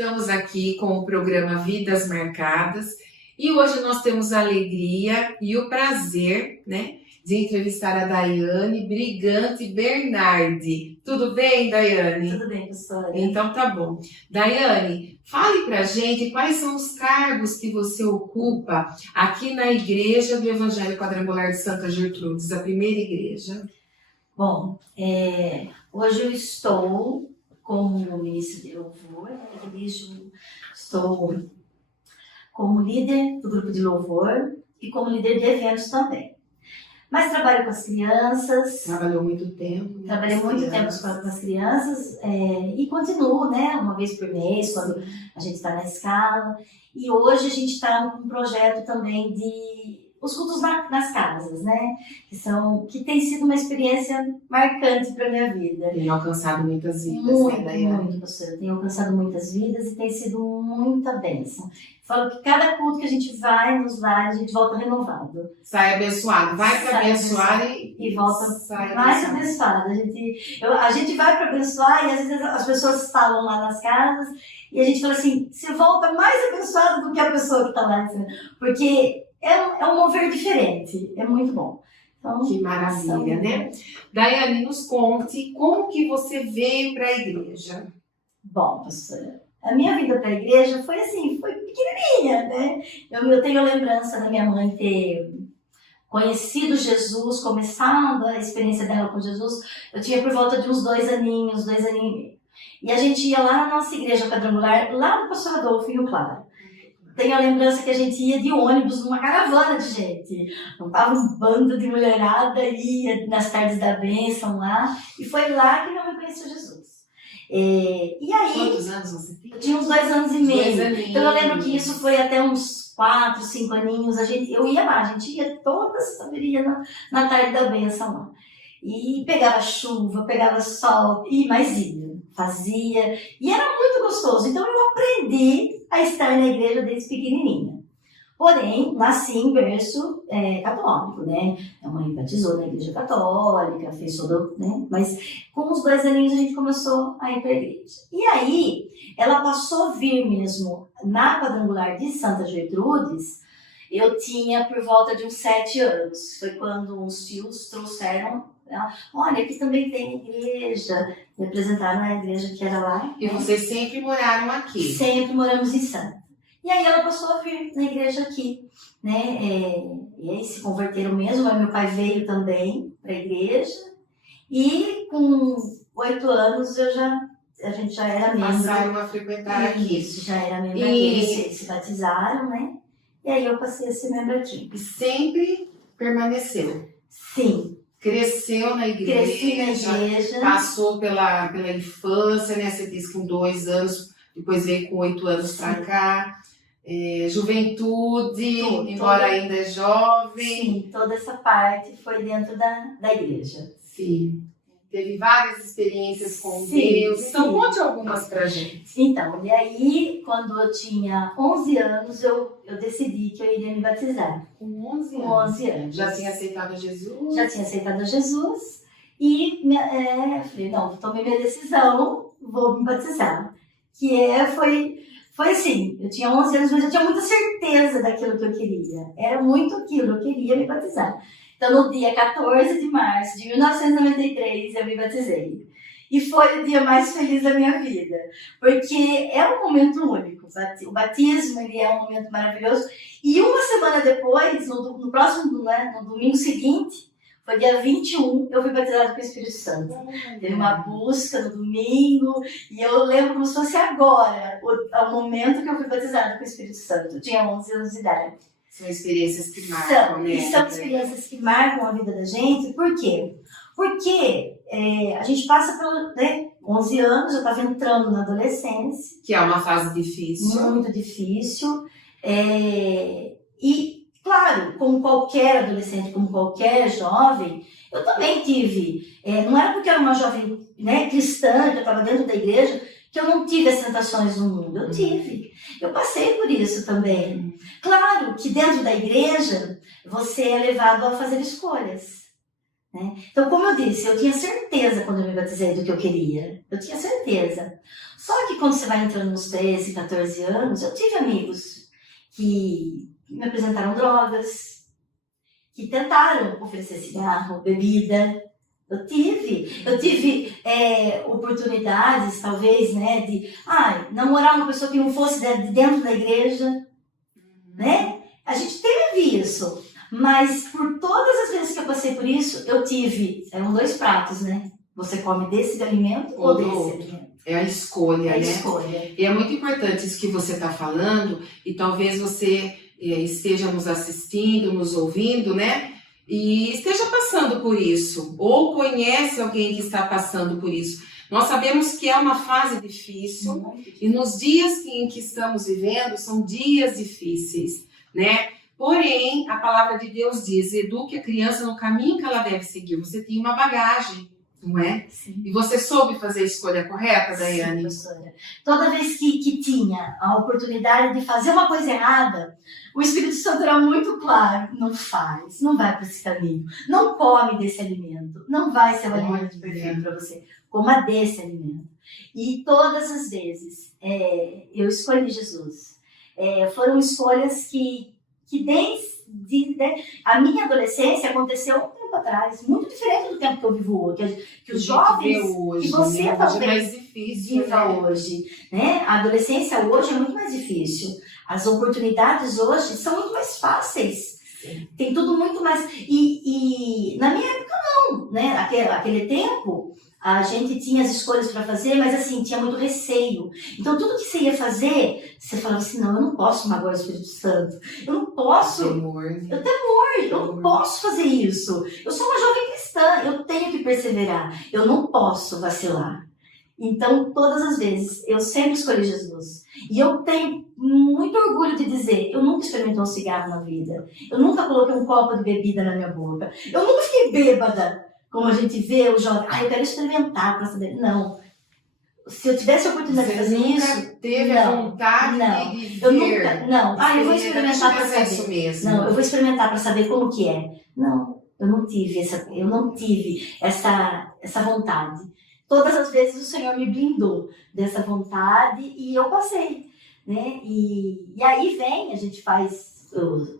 Estamos aqui com o programa Vidas Marcadas e hoje nós temos a alegria e o prazer, de entrevistar a Daiane Brigante Bernardi. Tudo bem, Daiane? Tudo bem, pastora. Então tá bom. Daiane, fale pra gente quais são os cargos que você ocupa aqui na Igreja do Evangelho Quadrangular de Santa Gertrudes, a primeira igreja. Bom, hoje eu estou como ministro de louvor, estou como líder do grupo de louvor e como líder de eventos também. Mas trabalho com as crianças. Trabalhou muito tempo. Trabalhei muito tempo com as crianças e continuo, uma vez por mês, quando a gente está na escala. E hoje a gente está com um projeto também de os cultos nas casas, que tem sido uma experiência marcante para a minha vida. Tem alcançado muitas vidas, Muito, pastora. Tem alcançado muitas vidas e tem sido muita bênção. Falo que cada culto que a gente vai nos lares, a gente volta renovado. Sai abençoado. Vai para abençoar e volta mais abençoado. A gente vai para abençoar e às vezes as pessoas falam lá nas casas e a gente fala assim, você volta mais abençoado do que a pessoa que está lá. Porque é um mover diferente. É muito bom. Então, que maravilha, né? Daiane, nos conte como que você veio para a igreja. Bom, pastora, a minha vida para a igreja foi pequenininha, Eu tenho lembrança da minha mãe ter conhecido Jesus, começando a experiência dela com Jesus. Eu tinha por volta de uns 2 aninhos e meio. E a gente ia lá na nossa igreja quadrangular, lá no Pastor Adolfo, em Rio Claro. Tenho a lembrança que a gente ia de ônibus numa caravana de gente. Juntava um bando de mulherada, ia nas tardes da bênção lá. E foi lá que minha mãe conheceu Jesus. E aí, quantos anos você tinha? Eu tinha uns 2 anos e meio. 2 aninhos. Então eu lembro que isso foi até uns 4, 5 aninhos. Eu ia lá, a gente ia toda sexta-feira na tarde da bênção lá. E pegava chuva, pegava sol, mas ia, fazia. E era muito gostoso. Então eu aprendi a estar na igreja desde pequenininha. Porém, nasci em berço católico, Minha mãe batizou na igreja católica, fez todo, Mas com os 2 aninhos a gente começou a ir para a igreja. E aí, ela passou a vir mesmo na quadrangular de Santa Gertrudes. Eu tinha por volta de uns 7 anos. Foi quando uns tios trouxeram, olha, aqui também tem igreja. Me apresentaram a igreja que era lá. E vocês sempre moraram aqui? Sempre moramos em Santa. E aí ela passou a vir na igreja aqui, E aí se converteram mesmo, aí meu pai veio também para a igreja. E com 8 anos a gente já era membro. Passaram a frequentar aqui. Isso, já era membro aqui, eles se batizaram, E aí eu passei a ser membro aqui. E sempre permaneceu? Sim. Cresceu na igreja? Cresci na igreja. Passou pela infância, Você disse com 2 anos, depois veio com 8 anos para cá. Juventude, embora ainda é jovem. Sim, toda essa parte foi dentro da igreja. Sim. Teve várias experiências com Deus. Então, conte algumas pra gente. Então, e aí, quando eu tinha 11 anos, eu decidi que eu iria me batizar. Com 11 anos? Com 11 anos. Já tinha aceitado Jesus? Já tinha aceitado Jesus. E falei, não, tomei minha decisão, vou me batizar. Foi assim, eu tinha 11 anos, mas eu tinha muita certeza daquilo que eu queria. Era muito aquilo, eu queria me batizar. Então, no dia 14 de março de 1993, eu me batizei. E foi o dia mais feliz da minha vida. Porque é um momento único. O batismo ele é um momento maravilhoso. E uma semana depois, no próximo, no domingo seguinte, foi dia 21, eu fui batizada com o Espírito Santo. Teve uma busca no domingo, e eu lembro como se fosse agora, o momento que eu fui batizada com o Espírito Santo. Eu tinha 11 anos de idade. São experiências que marcam, São experiências que marcam a vida da gente. Por quê? Porque a gente passa pelo 11 anos, já estava entrando na adolescência. Que é uma fase difícil. Muito difícil. E, claro, como qualquer adolescente, como qualquer jovem, eu também tive. Não era porque eu era uma jovem cristã, que eu estava dentro da igreja, que eu não tive as tentações do mundo. Eu tive. Eu passei por isso também. Claro que dentro da igreja, você é levado a fazer escolhas. Então, como eu disse, eu tinha certeza quando eu me batizei do que eu queria. Eu tinha certeza. Só que quando você vai entrando nos 13, 14 anos, eu tive amigos que me apresentaram drogas, que tentaram oferecer cigarro, bebida. Eu tive oportunidades, talvez, né, de namorar uma pessoa que não fosse de dentro da igreja, né? A gente teve isso, mas por todas as vezes que eu passei por isso, eu tive, eram 2 pratos, né? Você come desse alimento ou desse alimento. É a escolha, É a né? escolha. E é muito importante isso que você está falando, e talvez você esteja nos assistindo, nos ouvindo, né? E esteja passando por isso, ou conhece alguém que está passando por isso. Nós sabemos que é uma fase difícil, e nos dias em que estamos vivendo são dias difíceis, né? Porém, a palavra de Deus diz: eduque a criança no caminho que ela deve seguir. Você tem uma bagagem, não é? Sim. E você soube fazer a escolha correta, Daiane? Sim, professora. Toda vez que tinha a oportunidade de fazer uma coisa errada, o Espírito Santo era muito claro: não faz, não vai para esse caminho, não come desse alimento, não vai ser o alimento perfeito para você, coma desse alimento. E todas as vezes eu escolhi Jesus. Foram escolhas que desde a minha adolescência aconteceu um tempo atrás, muito diferente do tempo que eu vivo hoje, que os jovens, hoje, que você né? talvez Hoje é mais difícil, viva hoje, né? A adolescência hoje é muito mais difícil. As oportunidades hoje são muito mais fáceis. Sim. Tem tudo muito mais. E na minha época não, né? Aquele tempo a gente tinha as escolhas para fazer, mas assim, tinha muito receio. Então tudo que você ia fazer, você falava assim: não, eu não posso magoar o Espírito Santo. Eu não posso. Eu não posso fazer isso. Eu sou uma jovem cristã, eu tenho que perseverar. Eu não posso vacilar. Então, todas as vezes, eu sempre escolhi Jesus. E eu tenho muito orgulho de dizer: eu nunca experimentei um cigarro na vida. Eu nunca coloquei um copo de bebida na minha boca. Eu nunca fiquei bêbada, como a gente vê o jovem. Eu quero experimentar para saber. Não. Se eu tivesse a oportunidade de fazer isso... teve a vontade de viver. Eu nunca... Não. Eu vou experimentar para saber. Isso mesmo. Não, eu vou experimentar para saber como que é. Não, eu não tive essa vontade. Todas as vezes o Senhor me blindou dessa vontade e eu passei, né? E aí vem, a gente faz,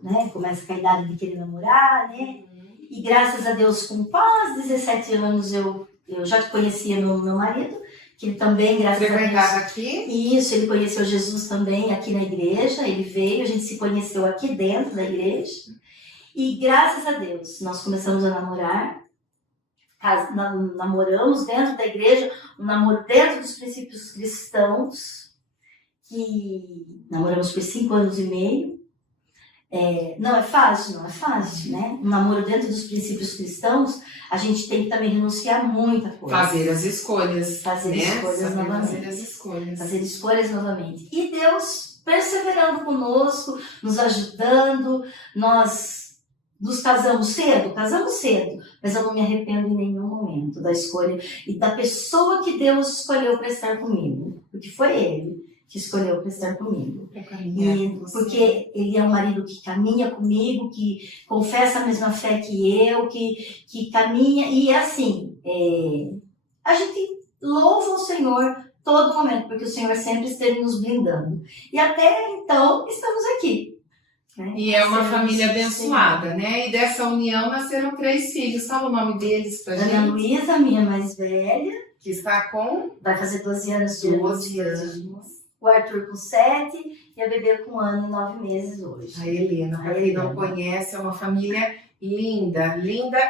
né? Começa com a idade de querer namorar, né? E graças a Deus, com quase 17 anos, eu já conhecia meu marido, que ele também, graças a Deus... aqui? Isso, ele conheceu Jesus também aqui na igreja, ele veio, a gente se conheceu aqui dentro da igreja. E graças a Deus, nós começamos a namorar. Namoramos dentro da igreja, um namoro dentro dos princípios cristãos, que namoramos por 5 anos e meio. Não é fácil, né? Um namoro dentro dos princípios cristãos, a gente tem que também renunciar a muita coisa. Fazer as escolhas. Fazer escolhas novamente. Fazer escolhas novamente. E Deus perseverando conosco, nos ajudando, nós... Nos casamos cedo, mas eu não me arrependo em nenhum momento da escolha e da pessoa que Deus escolheu para estar comigo, porque foi Ele que escolheu para estar comigo. Porque Ele é um marido que caminha comigo, que confessa a mesma fé que eu, que caminha, e assim, a gente louva o Senhor todo momento, porque o Senhor sempre esteve nos blindando. E até então, estamos aqui. E é uma família abençoada, né? E dessa união nasceram 3 filhos. Fala o nome deles pra gente. Ana Luísa, minha mais velha. Que está com? Vai fazer 12 anos. 12 anos. O Arthur com 7 e a bebê com 1 ano e 9 meses hoje. A Helena, para quem não conhece, é uma família linda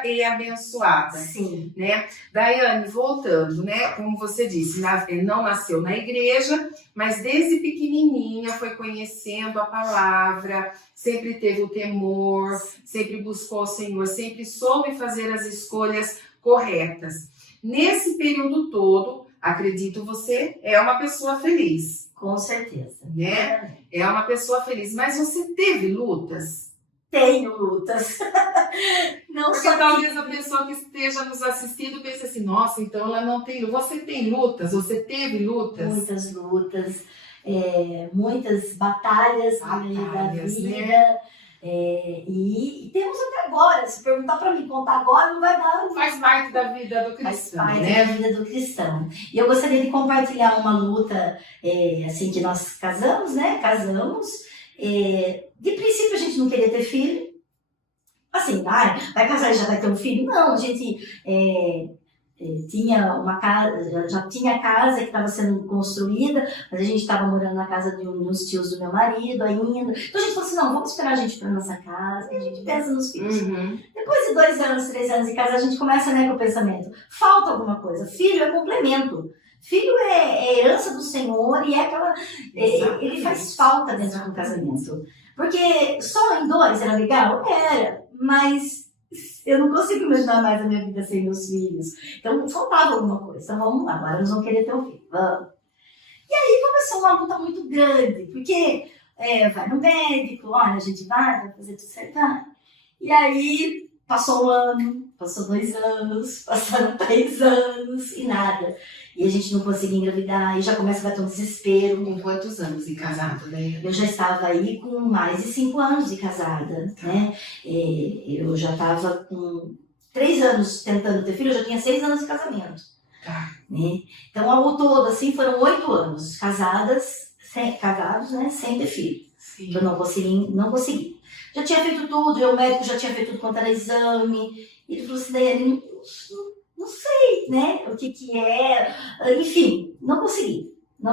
e abençoada. Sim. Né? Daiane, voltando, né? Como você disse, não nasceu na igreja, mas desde pequenininha foi conhecendo a palavra, sempre teve o temor, sempre buscou o Senhor, sempre soube fazer as escolhas corretas. Nesse período todo, acredito, você é uma pessoa feliz. Com certeza. Né? É uma pessoa feliz. Mas você teve lutas? Tenho lutas. Não. Porque talvez a pessoa que esteja nos assistindo pense assim: nossa, então ela não tem lutas. Você tem lutas? Você teve lutas? Muitas lutas, muitas batalhas da vida, né? E temos até agora. Se perguntar para mim contar agora, não vai dar. Faz parte da vida do cristão, Faz parte né? da vida do cristão. E eu gostaria de compartilhar uma luta, assim, que nós casamos, né? De princípio, a gente não queria ter filho. Assim, vai casar e já vai ter um filho? Não, a gente tinha uma casa, já tinha casa que estava sendo construída, mas a gente estava morando na casa de uns tios do meu marido ainda. Então a gente falou assim, não, vamos esperar a gente para nossa casa, e a gente pensa nos filhos. Depois de 2 anos, 3 anos de casa, a gente começa, né, com o pensamento, falta alguma coisa, filho é complemento. Filho é herança do Senhor e é aquela. Ele faz falta dentro do casamento. Porque só em 2 era legal? Era, mas eu não consigo imaginar mais a minha vida sem meus filhos. Então faltava alguma coisa. Então vamos lá, agora nós vamos querer ter um filho. Vamos. E aí começou uma luta muito grande, porque vai no médico, olha, a gente vai fazer tudo certo. E aí passou 1 ano, passou 2 anos, passaram 3 anos e nada. E a gente não conseguia engravidar, e já começa a bater um desespero. Com quantos anos de casado, né? Eu já estava aí com mais de 5 anos de casada, né? Eu já estava com 3 anos tentando ter filho, eu já tinha 6 anos de casamento. Né? Então, ao todo, assim, foram 8 anos casados, né? Sem ter filho. Sim. Eu não consegui. Já tinha feito tudo, o médico já tinha feito tudo quanto era exame. E ele falou assim, Daiane, não sei, né, o que é, enfim, não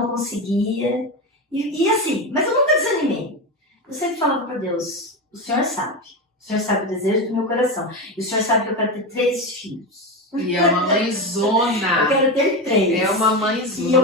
conseguia, e assim, mas eu nunca desanimei, eu sempre falava para Deus, o Senhor sabe o desejo do meu coração, e o Senhor sabe que eu quero ter 3 filhos. E é uma mãezona. Eu quero ter 3. É uma mãezona. E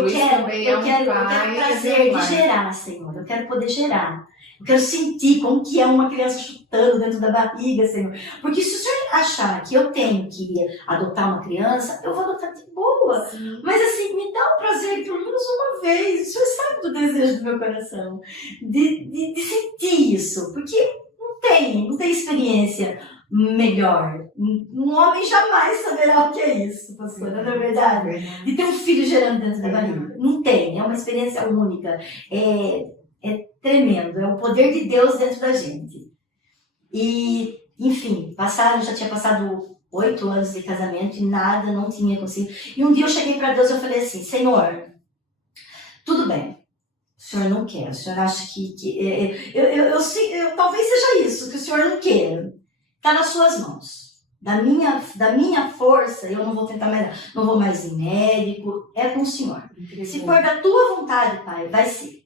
eu quero prazer de gerar, Senhor, eu quero poder gerar. Eu quero sentir como que é uma criança chutando dentro da barriga, Senhor. Porque se o Senhor achar que eu tenho que adotar uma criança, eu vou adotar de boa. Sim. Mas assim, me dá um prazer pelo menos uma vez. O Senhor sabe do desejo do meu coração. De sentir isso. Porque não tem experiência melhor. Um homem jamais saberá o que é isso, pastora, não é verdade? De ter um filho gerando dentro da barriga. Não tem, é uma experiência única. É tremendo, é o poder de Deus dentro da gente. E, enfim, já tinha passado 8 anos de casamento e nada, não tinha conseguido. E um dia eu cheguei para Deus e eu falei assim, Senhor, tudo bem, o Senhor não quer, o Senhor acha eu talvez seja isso, que o Senhor não quer. Está nas suas mãos. Da minha força, eu não vou tentar mais, não vou mais em médico, é com o Senhor. Se for da tua vontade, Pai, vai ser.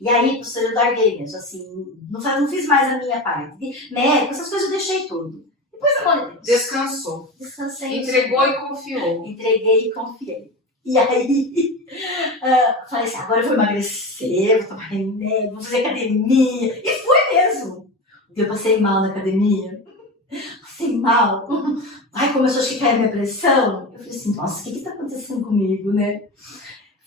E aí, pastor, eu larguei mesmo, assim, não fiz mais a minha parte. Médico, essas coisas eu deixei tudo. Depois eu descansou. Descansei. Entregou e confiou. Entreguei e confiei. E aí, falei assim, agora eu vou emagrecer, vou tomar remédio, vou fazer academia. E fui mesmo. Eu passei mal na academia. Passei mal. Ai, começou a cair a minha pressão. Eu falei assim, nossa, o que está acontecendo comigo, né?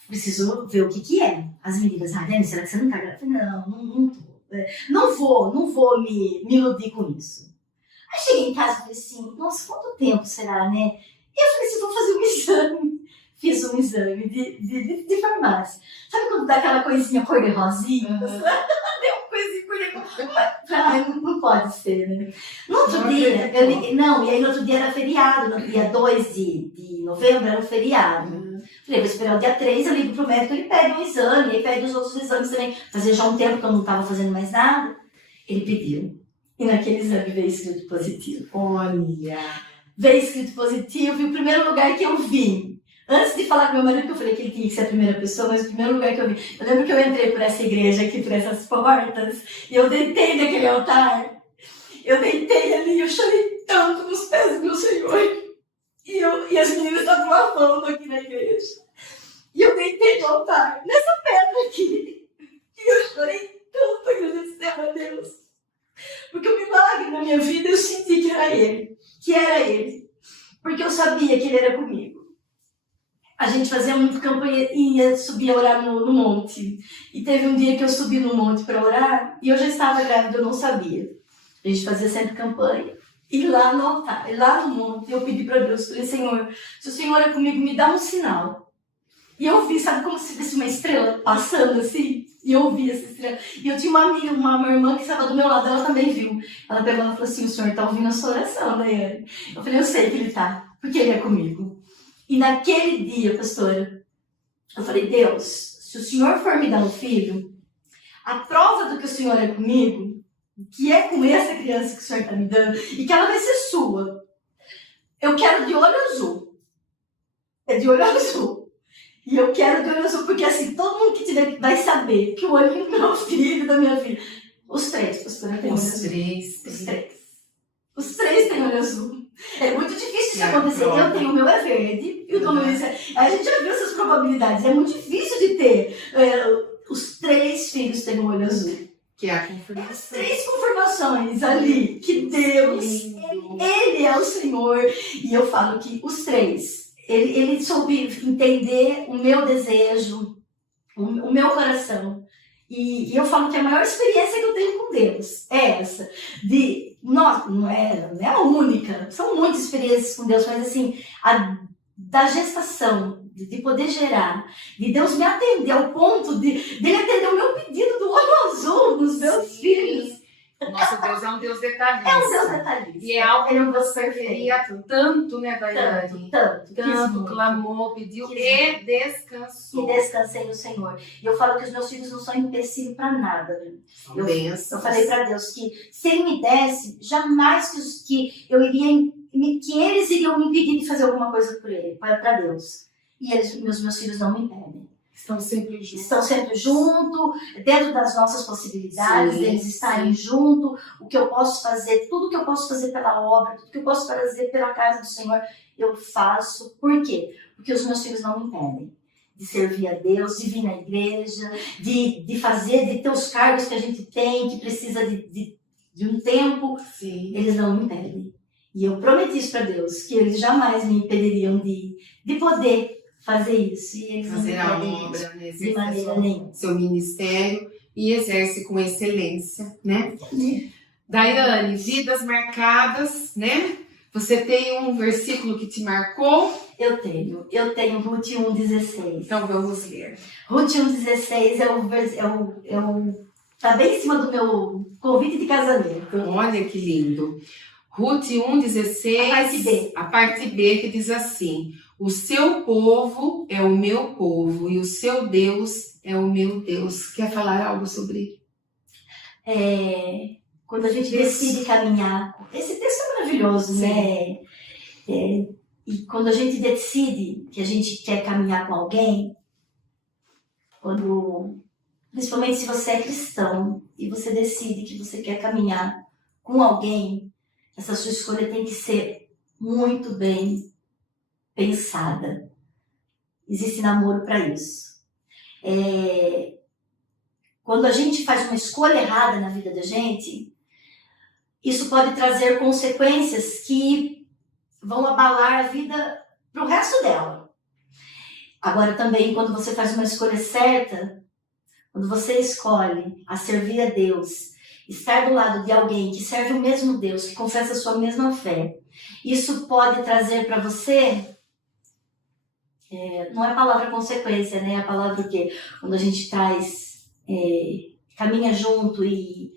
Preciso ver o que é. As meninas, Dani, será que você não tá grávida? Não tô. Não vou me iludir com isso. Aí cheguei em casa e falei assim, nossa, quanto tempo será, né? E eu falei assim, vou fazer um exame. Fiz um exame de farmácia. Sabe quando dá aquela coisinha cor de rosinha? Deu uma coisinha cor de rosinha. Não pode ser, né? No outro dia, eu liguei, e aí no outro dia era feriado, no dia 2 de novembro era um feriado. Falei, vou esperar o dia 3, eu ligo pro médico, ele pede um exame, ele pede os outros exames também. Fazia já um tempo que eu não estava fazendo mais nada. Ele pediu. E naquele exame veio escrito positivo. Olha! Veio escrito positivo e o primeiro lugar que eu vi, antes de falar com meu marido, que eu falei que ele tinha que ser a primeira pessoa, mas o primeiro lugar que eu vi, eu lembro que eu entrei por essa igreja aqui, por essas portas, e eu deitei naquele altar. Eu deitei ali, eu chorei tanto nos pés do meu Senhor. E as meninas estavam lavando aqui na igreja. E eu deitei no altar, nessa pedra aqui. E eu chorei tanto agradecendo a Deus. Porque o milagre na minha vida eu senti que era Ele. Porque eu sabia que Ele era comigo. A gente fazia muito campanha e ia subir a orar no monte. E teve um dia que eu subi no monte para orar e eu já estava grávida, eu não sabia. A gente fazia sempre campanha. E lá no altar, lá no monte, eu pedi para Deus, falei, Senhor, se o Senhor é comigo, me dá um sinal. E eu vi, sabe como se fosse uma estrela passando assim? E eu vi essa estrela. E eu tinha uma amiga, uma irmã que estava do meu lado, ela também viu. Ela pegou e falou assim, o senhor está ouvindo a sua oração, Daiane? Eu falei, eu sei que ele está, porque ele é comigo. E naquele dia, pastora, eu falei, Deus, se o senhor for me dar um filho, a prova do que o senhor é comigo, que é com essa criança que o senhor está me dando, e que ela vai ser sua, eu quero de olho azul. É de olho azul. E eu quero de olho azul, porque assim, todo mundo que tiver vai saber que o olhinho do meu filho, da minha filha, os três, pastora, tem olho azul. Os três têm olho azul. É muito difícil isso acontecer. Eu tenho o meu é verde e o do Luiz é... A gente já viu essas probabilidades. É muito difícil de ter. Os três filhos têm um olho azul. Que é a confirmação. As três confirmações ali. Que Deus, Ele é o Senhor. E eu falo que os três... Ele soube entender o meu desejo, o meu coração. E eu falo que a maior experiência que eu tenho com Deus é essa. Não é a única. São muitas experiências com Deus, mas assim, da gestação, de poder gerar, de Deus me atender ao ponto dele atender o meu pedido do olho azul dos meus filhos. O nosso Deus é um Deus detalhista. É um Deus detalhista. E é algo que você queria tanto, né, Daiane? Tanto clamou, pediu e descansou. E descansei no Senhor. E eu falo que os meus filhos não são empecilho para nada. Eu falei para Deus que se Ele me desse, jamais que eles iriam me impedir de fazer alguma coisa por Ele, para Deus. E meus filhos não me impedem. Estão sempre juntos, dentro das nossas possibilidades, eles estarem juntos, o que eu posso fazer, tudo que eu posso fazer pela obra, tudo que eu posso fazer pela casa do Senhor, eu faço. Por quê? Porque os meus filhos não me impedem de servir a Deus, de vir na igreja, de fazer, de ter os cargos que a gente tem, que precisa de um tempo. Sim. Eles não me impedem. E eu prometi isso para Deus, que eles jamais me impediriam de poder fazer isso. E eles fazer não a me obra, né? de maneira nenhuma. Seu ministério e exerce com excelência, né? Daiane, vidas marcadas, né? Você tem um versículo que te marcou? Eu tenho Ruth 1,16. Então vamos ler. Ruth 1,16 tá bem em cima do meu convite de casamento. Olha que lindo. Ruth 1,16, a parte B, que diz assim: o seu povo é o meu povo e o seu Deus é o meu Deus. Quer falar algo sobre? Quando a gente decide caminhar, esse texto é maravilhoso, sim, né? E quando a gente decide que a gente quer caminhar com alguém, principalmente se você é cristão e você decide que você quer caminhar com alguém, essa sua escolha tem que ser muito bem pensada. Existe namoro para isso. Quando a gente faz uma escolha errada na vida da gente, isso pode trazer consequências que vão abalar a vida para o resto dela. Agora também, quando você faz uma escolha certa, quando você escolhe a servir a Deus, estar do lado de alguém que serve o mesmo Deus, que confessa a sua mesma fé, isso pode trazer para você, não é a palavra consequência, né? É a palavra o quê? Quando a gente caminha junto e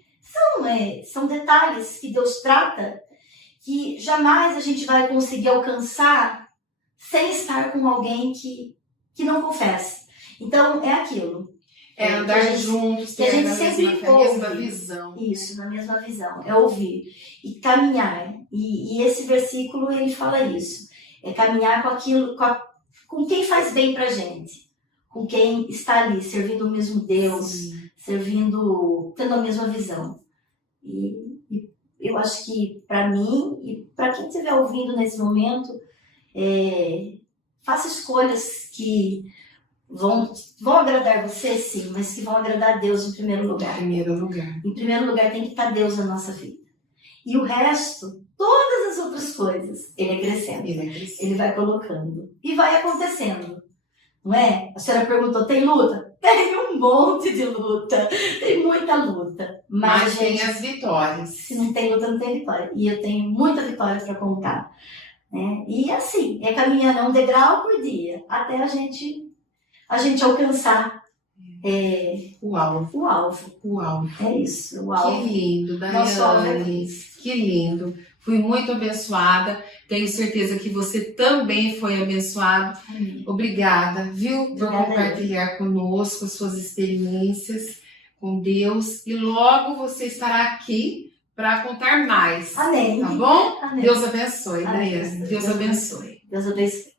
são detalhes que Deus trata que jamais a gente vai conseguir alcançar sem estar com alguém que não confesse. Então, é aquilo. Andar juntos, que a gente sempre ouve. Na mesma visão. Isso, na mesma visão. É ouvir e caminhar. E esse versículo, ele fala isso. É caminhar com aquilo, com quem faz bem pra gente. Com quem está ali, servindo o mesmo Deus, sim, tendo a mesma visão. E eu acho que para mim e para quem estiver ouvindo nesse momento, faça escolhas que vão agradar você, sim, mas que vão agradar a Deus em primeiro lugar. Em primeiro lugar tem que estar Deus na nossa vida. E o resto, todas as outras coisas, Ele é crescendo. Ele vai colocando. E vai acontecendo. Não é? A senhora perguntou, tem luta? Tem um monte de luta. Tem muita luta. Mas tem as vitórias. Se não tem luta, não tem vitória. E eu tenho muita vitória para contar. Né? E assim, caminhando um degrau por dia, até a gente alcançar O alvo. o alvo. O alvo. É isso, o Que alvo. lindo, Nosso alvo é Daiane. Cristo. Que lindo. Fui muito abençoada. Tenho certeza que você também foi abençoado. Amém. Obrigada, viu, por Obrigada, compartilhar conosco as suas experiências com Deus. E logo você estará aqui para contar mais. Amém. Tá bom? Amém. Deus abençoe, Amém. Daiane. Deus abençoe. Deus abençoe.